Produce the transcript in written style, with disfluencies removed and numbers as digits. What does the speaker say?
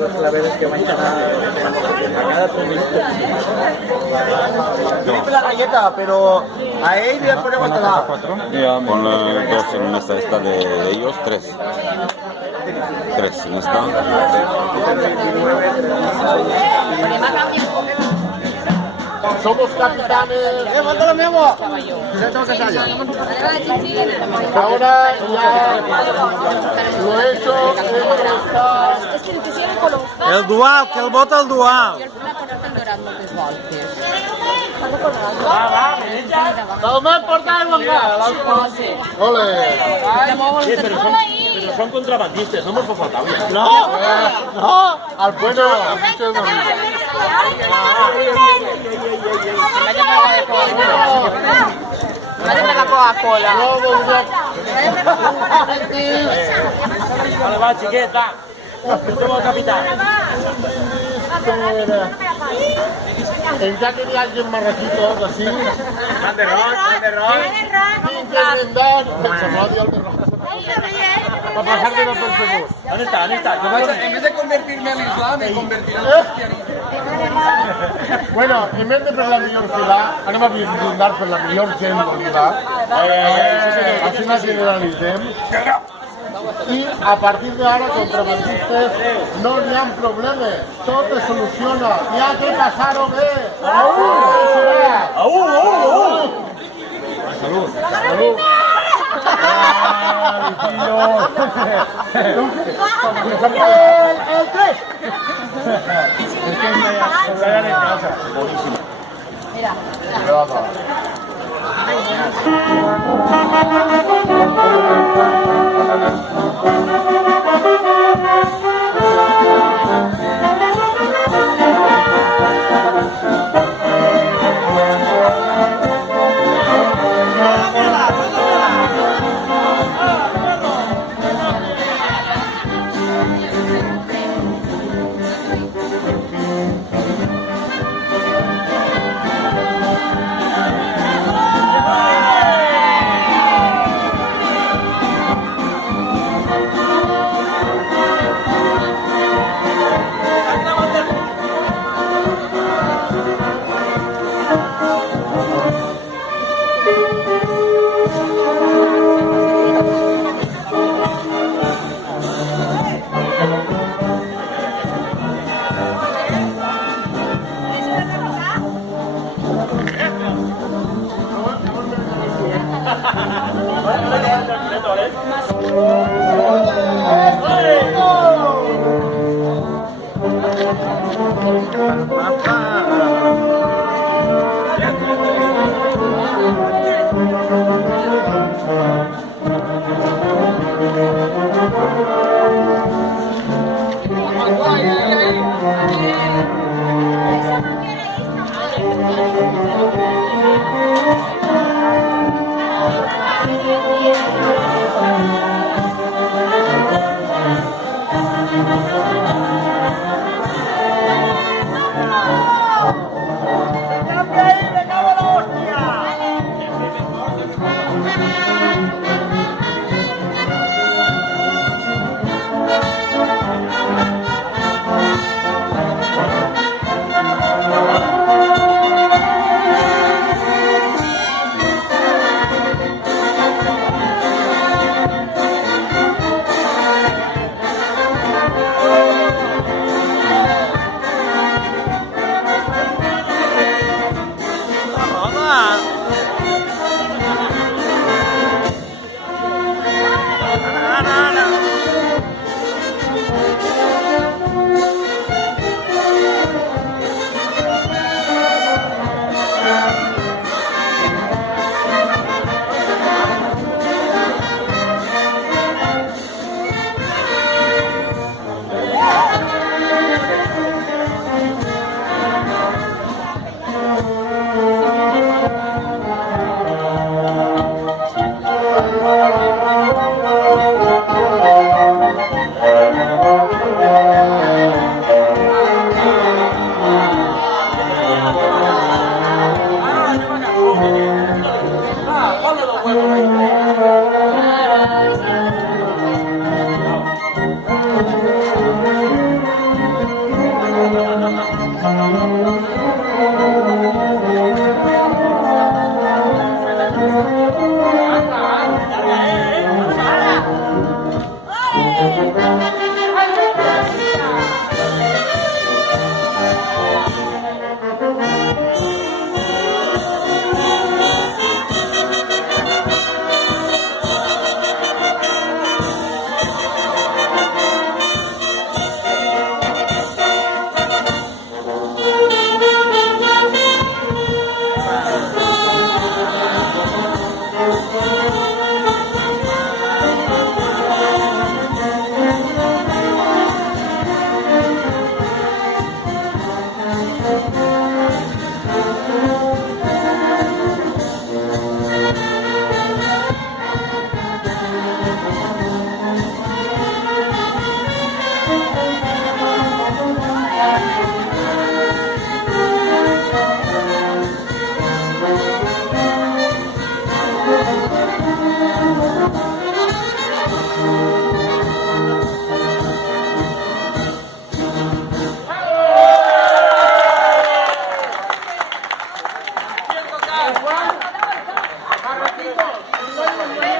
les claveres que vaig anar a cada 3 minuts. Jo la galleta, però a ell li podeu estar. Ponle 2 en esta de ellos, 3. 3 en esta. Somos capitanes. ¡Mándalo, Memo! Ahora ya lo he hecho. És que necessiten color. El dual, que el vota el dual. I alguna cosa tan dorat moltes voltes. ¡Tomad por tal local! ¡Ole! Pero son contrabandistas, no hemos soportado. ¡No! ¡No! Al bueno, al bicho de María. Vaya la Coca-Cola. Vale, va, chiqueta. Somos capitán. Ya quería alguien marrajito, algo así. Banderón. Sin que brindar. Se me odia el de rojo. Para pasar de los perseguidos. ¿Dónde está? En vez de convertirme al Islam, me convertiré al cristianismo. Bueno, en vez de per la millor ciutat, anem a brindar per la millor gent d'Oliva. Així la generalitzem. I a partir d'ara, contrabandistes, no hi ha problemes. Tot es soluciona. Hi ha que passar-ho bé. Salut. Salut. ¡Ay, tío! ¡El 3! Es que me salgan en casa. Buenísimo. Mira. Juan, Marratitos,